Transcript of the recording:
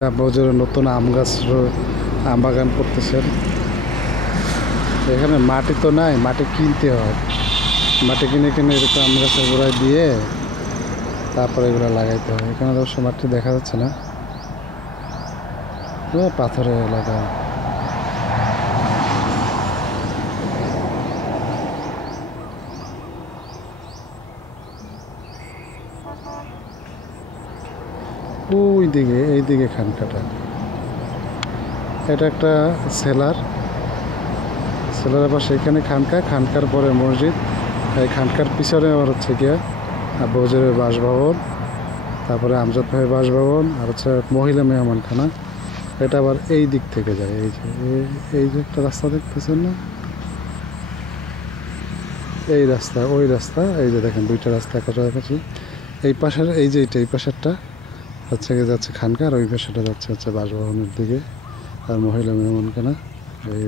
বজরে নতুন আম গাছ আম বাগান করতেছেন। এখানে মাটি তো নাই, মাটি কিনতে হয়। মাটি কিনে কিনে এরকম আম গাছের গোড়ায় দিয়ে তারপরে এগুলো লাগাইতে হয়। এখানে অবশ্য মাটি দেখা যাচ্ছে না, পাথরের এলাকা। ওই দিকে এইদিকে খানকাটা, এটা একটা সেলারের পাশে এখানে খানকা, খানকার পরে মসজিদ, এই খানকার পিছনে আবার হচ্ছে গিয়া বজরের বাসভবন, তারপরে আমজাদ ভাইয়ের বাসভবন, আর হচ্ছে মহিলা মেহমানখানা। এটা আবার এই দিক থেকে যায়, এই যে একটা রাস্তা দেখতেছেন না, এই রাস্তা ওই রাস্তা, এই যে দেখেন দুইটা রাস্তা কাছাকাছি। এই পাশের এই যে এই পাশেরটা হচ্ছে গিয়ে যাচ্ছে খানকা, আর ওই পাশেটা যাচ্ছে হচ্ছে বাসভবনের দিকে আর মহিলা মেহমানখানা। এই